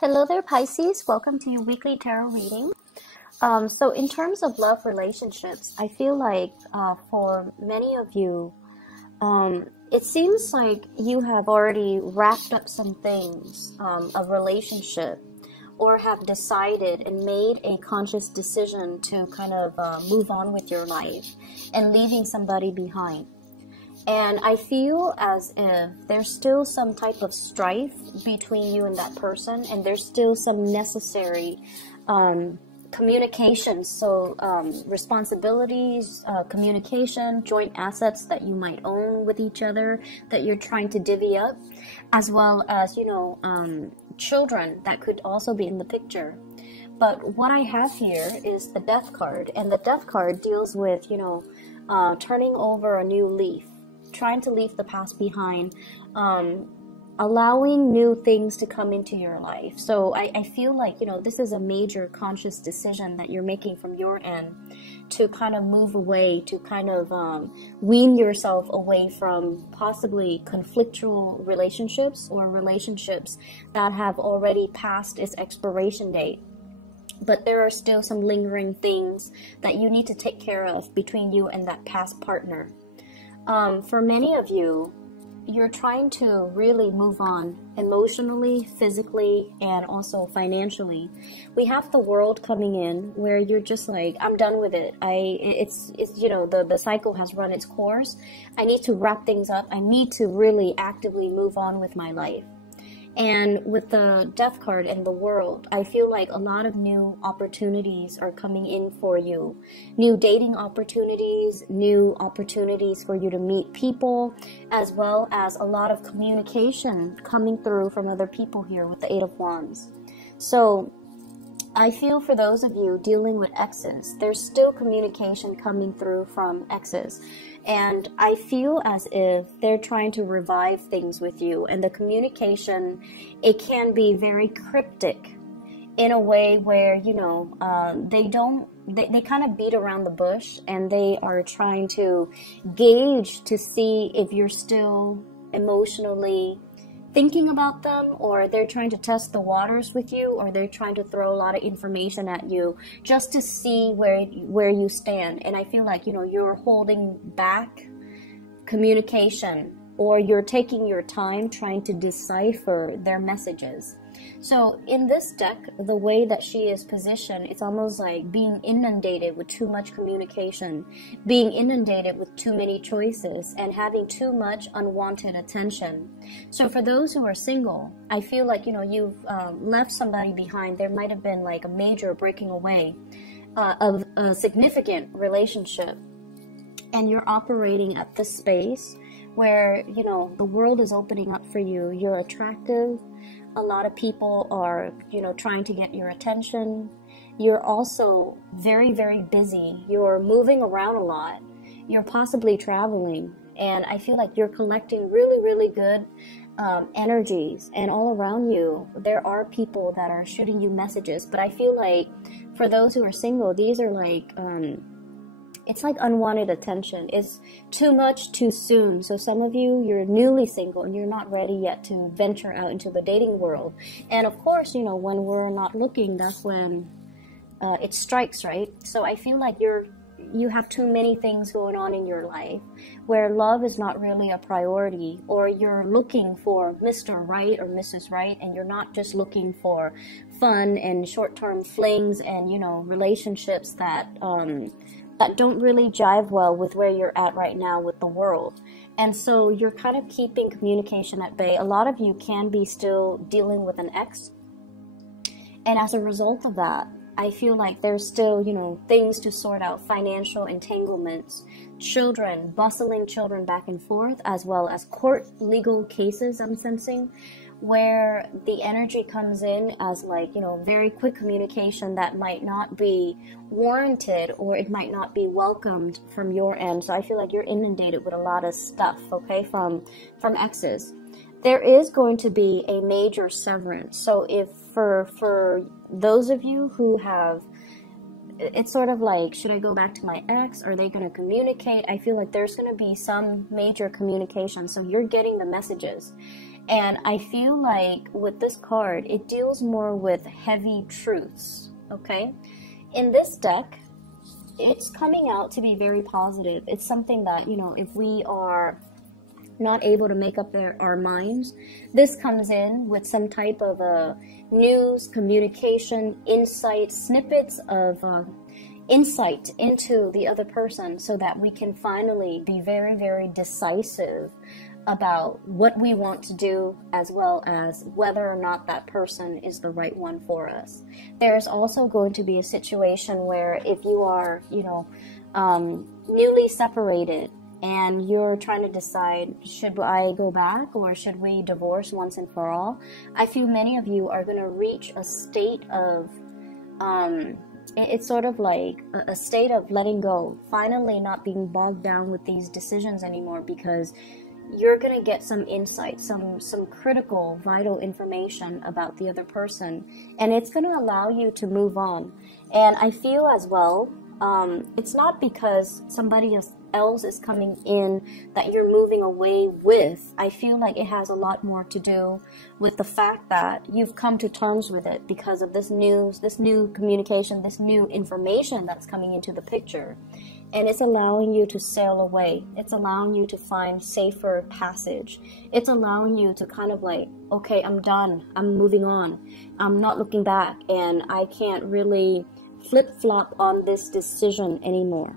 Hello there, Pisces. Welcome to your weekly tarot reading. So in terms of love relationships, I feel like for many of you, it seems like you have already wrapped up some things of relationship, or have decided and made a conscious decision to kind of move on with your life and leaving somebody behind. And I feel as if there's still some type of strife between you and that person, and there's still some necessary communication. So responsibilities, communication, joint assets that you might own with each other that you're trying to divvy up, as well as, children that could also be in the picture. But what I have here is the Death card, and the Death card deals with, turning over a new leaf, trying to leave the past behind, allowing new things to come into your life. So I feel like, this is a major conscious decision that you're making from your end to kind of move away, to kind of wean yourself away from possibly conflictual relationships or relationships that have already passed its expiration date. But there are still some lingering things that you need to take care of between you and that past partner. For many of you, you're trying to really move on emotionally, physically, and also financially. We have the World coming in where you're just like, I'm done with it. It's the cycle has run its course. I need to wrap things up. I need to really actively move on with my life. And with the Death card and the World, I feel like a lot of new opportunities are coming in for you. New dating opportunities, new opportunities for you to meet people, as well as a lot of communication coming through from other people here with the Eight of Wands. So I feel for those of you dealing with exes, there's still communication coming through from exes. And I feel as if they're trying to revive things with you. And the communication, it can be very cryptic in a way where, they kind of beat around the bush, and they are trying to gauge to see if you're still emotionally thinking about them, or they're trying to test the waters with you, or they're trying to throw a lot of information at you just to see where you stand. And I feel like, you're holding back communication, or you're taking your time trying to decipher their messages. So in this deck, the way that she is positioned, it's almost like being inundated with too much communication, being inundated with too many choices, and having too much unwanted attention. So for those who are single, I feel like, you've left somebody behind. There might have been like a major breaking away of a significant relationship, and you're operating at this space where, the world is opening up for you. You're attractive. A lot of people are, trying to get your attention. You're also very, very busy. You're moving around a lot. You're possibly traveling. And I feel like you're collecting really, really good energies. And all around you, there are people that are shooting you messages. But I feel like for those who are single, these are like, it's like unwanted attention. It's too much too soon. So some of you, you're newly single and you're not ready yet to venture out into the dating world. And of course, when we're not looking, that's when it strikes, right? So I feel like you have too many things going on in your life where love is not really a priority, or you're looking for Mr. Right or Mrs. Right, and you're not just looking for fun and short-term flings and, relationships that don't really jive well with where you're at right now with the world. And so you're kind of keeping communication at bay. A lot of you can be still dealing with an ex. And as a result of that, I feel like there's still, things to sort out, financial entanglements, children, bustling children back and forth, as well as court legal cases I'm sensing, where the energy comes in as like, very quick communication that might not be warranted, or it might not be welcomed from your end. So I feel like you're inundated with a lot of stuff, okay, from exes. There is going to be a major severance. So if for those of you who have, it's sort of like, should I go back to my ex? Are they going to communicate? I feel like there's going to be some major communication. So you're getting the messages. And I feel like with this card, it deals more with heavy truths, okay? In this deck, it's coming out to be very positive. It's something that, you know, if we are not able to make up our minds, this comes in with some type of news, communication, insight, snippets of insight into the other person, so that we can finally be very, very decisive about what we want to do, as well as whether or not that person is the right one for us. There's also going to be a situation where if you are, you know, newly separated and you're trying to decide, should I go back or should we divorce once and for all? I feel many of you are going to reach a state of, it's sort of like a state of letting go, finally not being bogged down with these decisions anymore, because you're going to get some insight, some critical, vital information about the other person, and it's going to allow you to move on. And I feel as well, it's not because somebody else is coming in that you're moving away with. I feel like it has a lot more to do with the fact that you've come to terms with it because of this news, this new communication, this new information that's coming into the picture. And it's allowing you to sail away. It's allowing you to find safer passage. It's allowing you to kind of like, okay, I'm done. I'm moving on. I'm not looking back. And I can't really flip-flop on this decision anymore.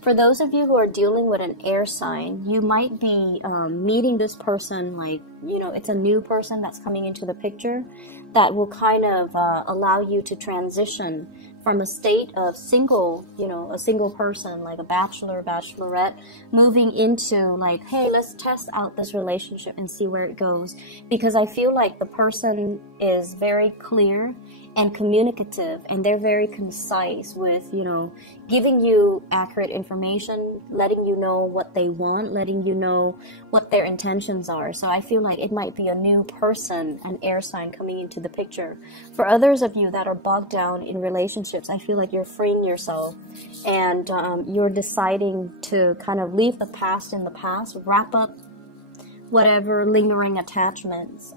For those of you who are dealing with an air sign, you might be meeting this person, like, you know, it's a new person that's coming into the picture that will kind of allow you to transition from a state of single, you know, a single person, like a bachelor, bachelorette, moving into like, hey, let's test out this relationship and see where it goes. Because I feel like the person is very clear and communicative, and they're very concise with, you know, giving you accurate information, letting you know what they want, letting you know what their intentions are. So I feel like it might be a new person, an air sign coming into the picture. For others of you that are bogged down in relationships, I feel like you're freeing yourself, and you're deciding to kind of leave the past in the past, wrap up whatever lingering attachments,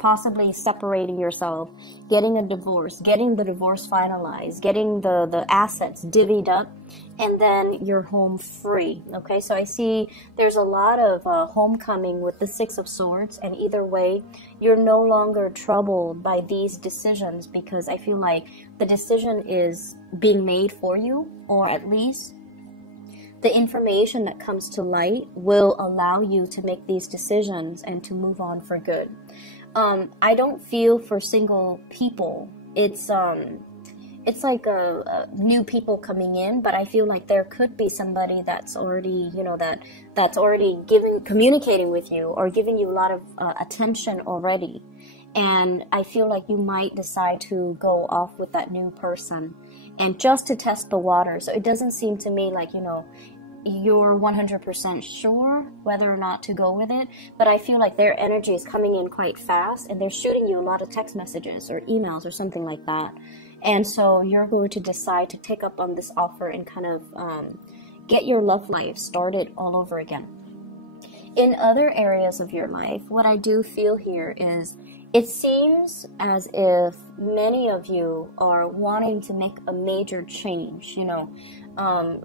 possibly separating yourself, getting a divorce, getting the divorce finalized, getting the assets divvied up, and then you're home free. Okay, so I see there's a lot of homecoming with the Six of Swords, and either way, you're no longer troubled by these decisions, because I feel like the decision is being made for you, or at least the information that comes to light will allow you to make these decisions and to move on for good. I don't feel for single people. It's like a new people coming in, but I feel like there could be somebody that's already, you know, that's already communicating with you or giving you a lot of attention already. And I feel like you might decide to go off with that new person, and just to test the water. So it doesn't seem to me like, you know, you're 100% sure whether or not to go with it, but I feel like their energy is coming in quite fast, and they're shooting you a lot of text messages or emails or something like that. And so you're going to decide to take up on this offer and kind of get your love life started all over again. In other areas of your life, what I do feel here is, it seems as if many of you are wanting to make a major change. You know,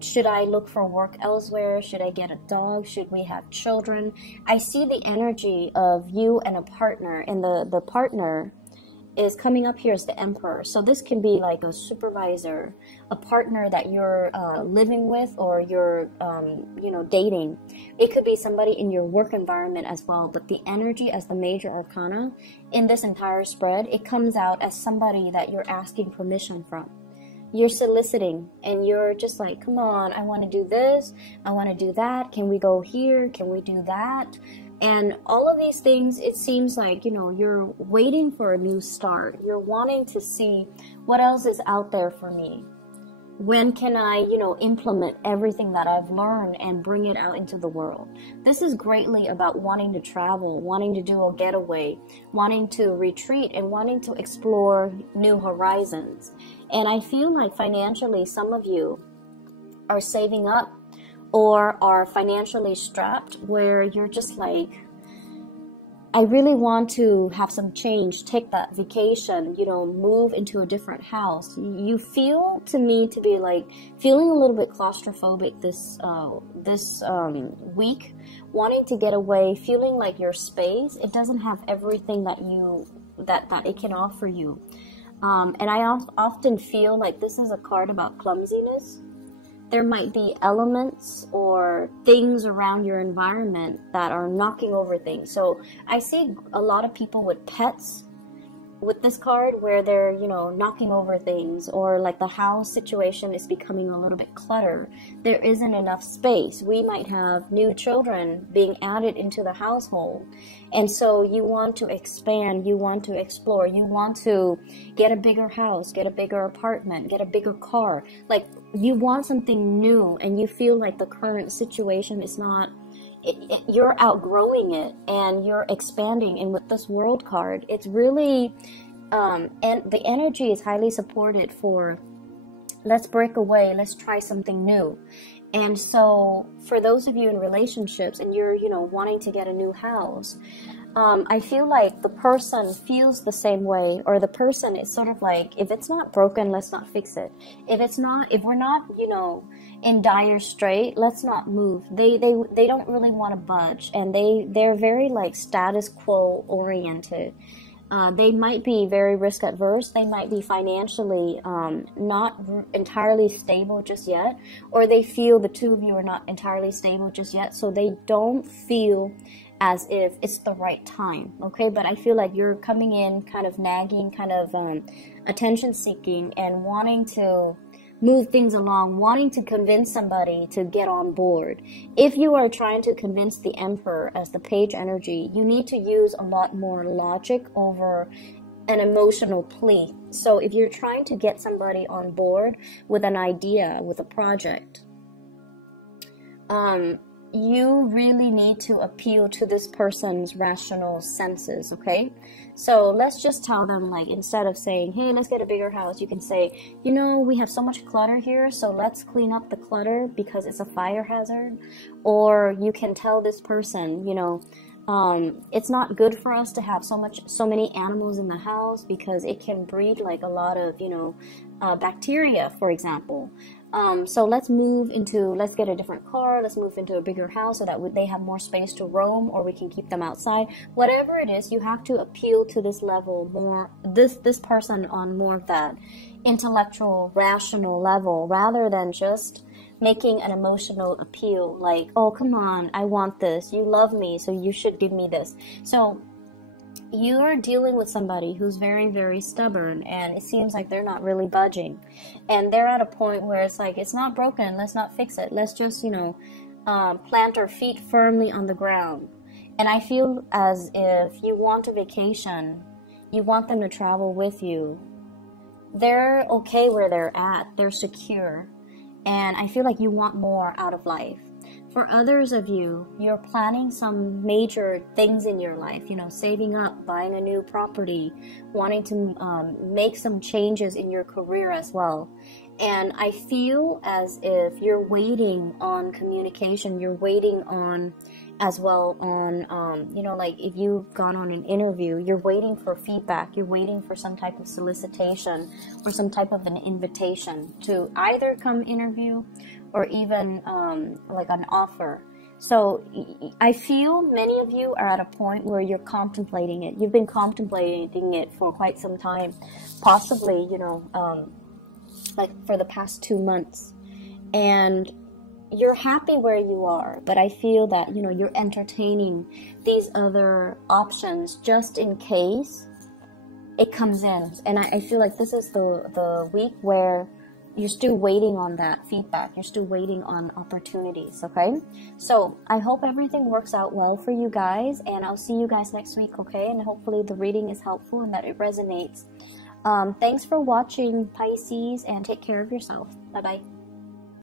should I look for work elsewhere? Should I get a dog? Should we have children? I see the energy of you and a partner, and the partner is coming up here as the Emperor. So this can be like a supervisor, a partner that you're living with, or you're, you know, dating. It could be somebody in your work environment as well. But the energy as the major arcana in this entire spread, it comes out as somebody that you're asking permission from. You're soliciting, and you're just like, come on, I want to do this, I want to do that, can we go here, can we do that? And all of these things, it seems like, you know, you're waiting for a new start. You're wanting to see what else is out there for me. When can I, you know, implement everything that I've learned and bring it out into the world? This is greatly about wanting to travel, wanting to do a getaway, wanting to retreat, and wanting to explore new horizons. And I feel like financially, some of you are saving up or are financially strapped, where you're just like, I really want to have some change, take that vacation, you know, move into a different house. You feel to me to be like feeling a little bit claustrophobic this week, wanting to get away, feeling like your space, it doesn't have everything that it can offer you. And I often feel like this is a card about clumsiness. There might be elements or things around your environment that are knocking over things. So I see a lot of people with pets with this card where they're, you know, knocking over things, or like the house situation is becoming a little bit cluttered. There isn't enough space. We might have new children being added into the household. And so you want to expand, you want to explore, you want to get a bigger house, get a bigger apartment, get a bigger car. Like you want something new, and you feel like the current situation is not, you're outgrowing it and you're expanding. And with this world card, it's really, and the energy is highly supported for, let's break away, let's try something new. And so for those of you in relationships and you're, you know, wanting to get a new house, I feel like the person feels the same way, or the person is sort of like, if it's not broken, let's not fix it. If we're not, you know, in dire strait, let's not move. They don't really want to budge, and they're very like status quo oriented. They might be very risk adverse. They might be financially not entirely stable just yet, or they feel the two of you are not entirely stable just yet, so they don't feel as if it's the right time, okay? But I feel like you're coming in kind of nagging, kind of attention seeking, and wanting to move things along, wanting to convince somebody to get on board. If you are trying to convince the Emperor as the page energy, you need to use a lot more logic over an emotional plea. So if you're trying to get somebody on board with an idea, with a project, you really need to appeal to this person's rational senses, okay? So let's just tell them, like, instead of saying, hey, let's get a bigger house, you can say, you know, we have so much clutter here, so let's clean up the clutter because it's a fire hazard. Or you can tell this person, you know, it's not good for us to have so many animals in the house because it can breed like a lot of, you know, bacteria, for example. So let's get a different car, let's move into a bigger house so that they have more space to roam, or we can keep them outside. Whatever it is, you have to appeal to this level more, this person on more of that intellectual, rational level, rather than just making an emotional appeal like, oh, come on, I want this, you love me, so you should give me this. So you're dealing with somebody who's very, very stubborn, and it seems like they're not really budging. And they're at a point where it's like, it's not broken, let's not fix it. Let's just, you know, plant our feet firmly on the ground. And I feel as if you want a vacation, you want them to travel with you. They're okay where they're at, they're secure. And I feel like you want more out of life. For others of you, you're planning some major things in your life, you know, saving up, buying a new property, wanting to make some changes in your career as well. And I feel as if you're waiting on communication, you're waiting on as well on, you know, like if you've gone on an interview, you're waiting for feedback, you're waiting for some type of solicitation or some type of an invitation to either come interview or even like an offer. So I feel many of you are at a point where you're contemplating it. You've been contemplating it for quite some time, possibly, you know, like for the past 2 months. And you're happy where you are, but I feel that, you know, you're entertaining these other options just in case it comes in. And I feel like this is the week where you're still waiting on that feedback. You're still waiting on opportunities, okay? So I hope everything works out well for you guys, and I'll see you guys next week, okay? And hopefully the reading is helpful and that it resonates. Thanks for watching, Pisces, and take care of yourself. Bye-bye.